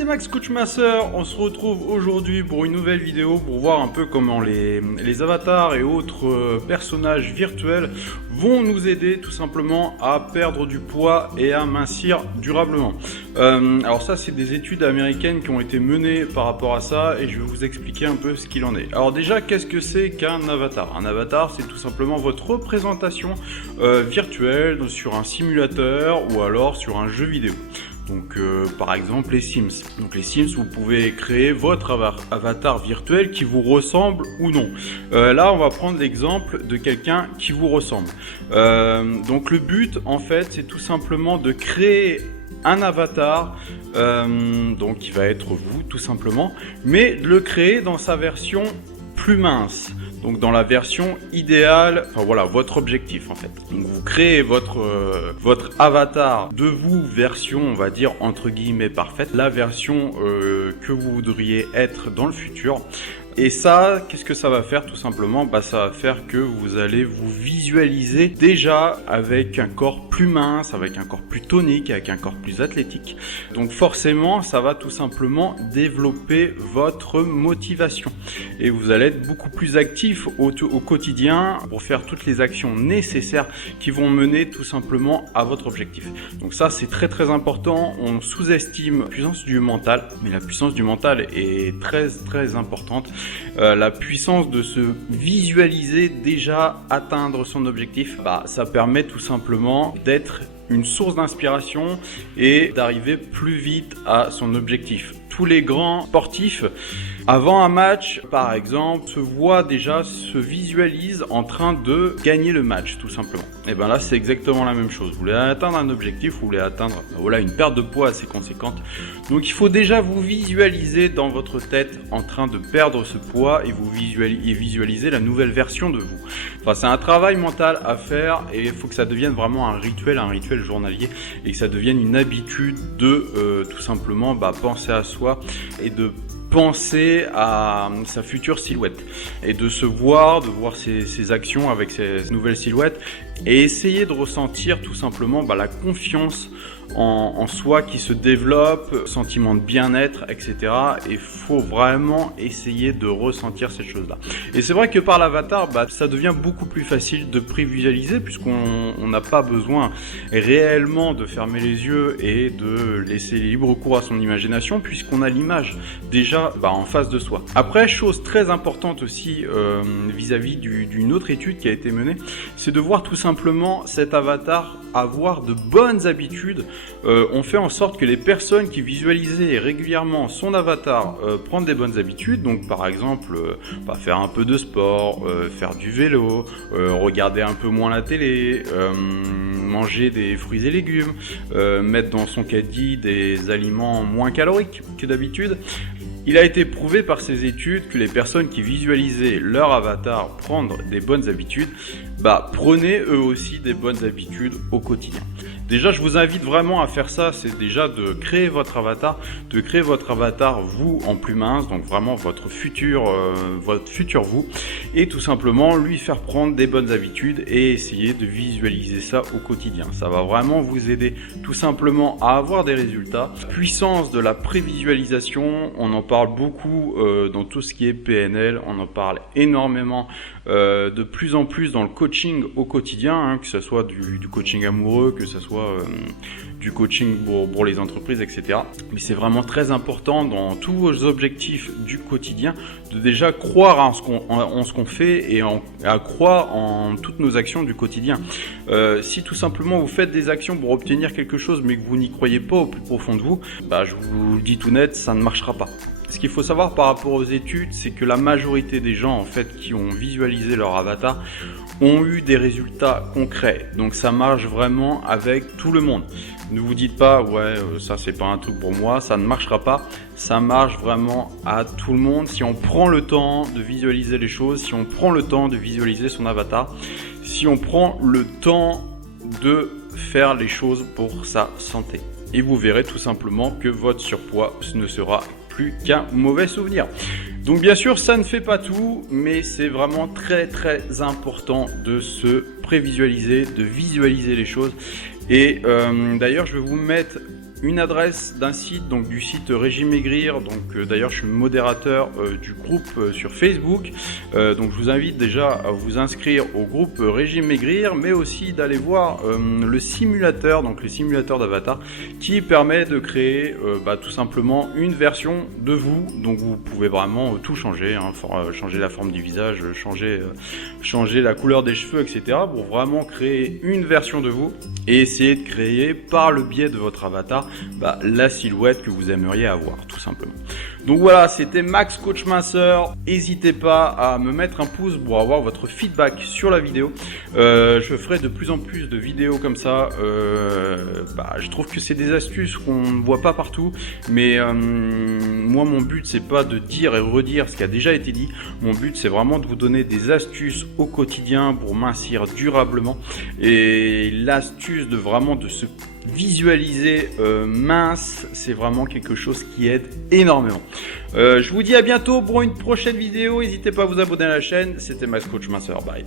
c'est Max Coachmaster, on se retrouve aujourd'hui pour une nouvelle vidéo pour voir un peu comment les avatars et autres personnages virtuels vont nous aider tout simplement à perdre du poids et à mincir durablement. Alors ça, c'est des études américaines qui ont été menées par rapport à ça et je vais vous expliquer un peu ce qu'il en est. Alors déjà, qu'est-ce que c'est qu'un avatar? Un avatar, c'est tout simplement votre représentation virtuelle sur un simulateur ou alors sur un jeu vidéo. Donc par exemple les Sims. Donc les Sims, vous pouvez créer votre avatar virtuel qui vous ressemble ou non. Là on va prendre l'exemple de quelqu'un qui vous ressemble. Donc le but en fait c'est tout simplement de créer un avatar donc qui va être vous tout simplement, mais de le créer dans sa version plus mince. Donc dans la version idéale, enfin voilà, votre objectif en fait. Donc vous créez votre avatar de vous, version on va dire entre guillemets parfaite, la version que vous voudriez être dans le futur. Et ça, qu'est-ce que ça va faire tout simplement? Ça va faire que vous allez vous visualiser déjà avec un corps plus mince, avec un corps plus tonique, avec un corps plus athlétique. Donc forcément, ça va tout simplement développer votre motivation. Et vous allez être beaucoup plus actif au quotidien pour faire toutes les actions nécessaires qui vont mener tout simplement à votre objectif. Donc ça, c'est très très important. On sous-estime la puissance du mental, mais la puissance du mental est très très importante. La puissance de se visualiser déjà atteindre son objectif, ça permet tout simplement d'être une source d'inspiration et d'arriver plus vite à son objectif. Tous les grands sportifs, avant un match, par exemple, se visualisent en train de gagner le match, tout simplement. Et bien là, c'est exactement la même chose. Vous voulez atteindre un objectif, vous voulez atteindre une perte de poids assez conséquente. Donc, il faut déjà vous visualiser dans votre tête en train de perdre ce poids et vous visualiser la nouvelle version de vous. Enfin, c'est un travail mental à faire et il faut que ça devienne vraiment un rituel journalier et que ça devienne une habitude de tout simplement penser à soi et de penser à sa future silhouette et de voir ses actions avec ses nouvelles silhouettes et essayer de ressentir tout simplement la confiance en soi qui se développe, sentiment de bien-être, etc. Et il faut vraiment essayer de ressentir ces choses-là. Et c'est vrai que par l'avatar, ça devient beaucoup plus facile de prévisualiser puisqu'on n'a pas besoin réellement de fermer les yeux et de laisser libre cours à son imagination puisqu'on a l'image déjà en face de soi. Après, chose très importante aussi vis-à-vis d'une autre étude qui a été menée, c'est de voir tout simplement cet avatar avoir de bonnes habitudes. On fait en sorte que les personnes qui visualisaient régulièrement son avatar prendre des bonnes habitudes, donc par exemple faire un peu de sport, faire du vélo, regarder un peu moins la télé, manger des fruits et légumes, mettre dans son caddie des aliments moins caloriques que d'habitude. Il a été prouvé par ces études que les personnes qui visualisaient leur avatar prendre des bonnes habitudes, prenaient eux aussi des bonnes habitudes au quotidien. Déjà, je vous invite vraiment à faire ça, c'est déjà de créer votre avatar, vous en plus mince, donc vraiment votre futur vous, et tout simplement lui faire prendre des bonnes habitudes et essayer de visualiser ça au quotidien. Ça va vraiment vous aider tout simplement à avoir des résultats. Puissance de la prévisualisation, on en parle beaucoup dans tout ce qui est PNL, on en parle énormément de plus en plus dans le coaching au quotidien, que ce soit du coaching amoureux, que ce soit du coaching pour les entreprises, etc. Mais c'est vraiment très important dans tous vos objectifs du quotidien de déjà croire en ce qu'on fait et à croire en toutes nos actions du quotidien. Si tout simplement vous faites des actions pour obtenir quelque chose mais que vous n'y croyez pas au plus profond de vous, je vous le dis tout net, ça ne marchera pas. Ce qu'il faut savoir par rapport aux études, c'est que la majorité des gens en fait qui ont visualisé leur avatar ont eu des résultats concrets. Donc ça marche vraiment avec tout le monde. Ne vous dites pas ça c'est pas un truc pour moi, ça ne marchera pas. Ça marche vraiment à tout le monde si on prend le temps de visualiser les choses, si on prend le temps de visualiser son avatar, si on prend le temps de faire les choses pour sa santé. Et vous verrez tout simplement que votre surpoids ne sera plus qu'un mauvais souvenir. Donc bien sûr, ça ne fait pas tout, mais c'est vraiment très très important de se prévisualiser, de visualiser les choses. Et d'ailleurs, je vais vous mettre une adresse d'un site, donc du site Régime Maigrir. Donc d'ailleurs je suis modérateur du groupe sur Facebook, donc je vous invite déjà à vous inscrire au groupe Régime Maigrir, mais aussi d'aller voir le simulateur, donc le simulateur d'avatar, qui permet de créer tout simplement une version de vous. Donc vous pouvez vraiment tout changer, hein, changer la forme du visage, changer la couleur des cheveux, etc. pour vraiment créer une version de vous et essayer de créer par le biais de votre avatar la silhouette que vous aimeriez avoir, tout simplement. Donc voilà, c'était Max Coach Minceur. N'hésitez pas à me mettre un pouce pour avoir votre feedback sur la vidéo. Je ferai de plus en plus de vidéos comme ça. Je trouve que c'est des astuces qu'on ne voit pas partout, mais moi mon but c'est pas de dire et redire ce qui a déjà été dit. Mon but c'est vraiment de vous donner des astuces au quotidien pour mincir durablement, et l'astuce de vraiment de se visualiser mince, c'est vraiment quelque chose qui aide énormément. Je vous dis à bientôt pour une prochaine vidéo. N'hésitez pas à vous abonner à la chaîne. C'était Max Coach Minceur. Bye.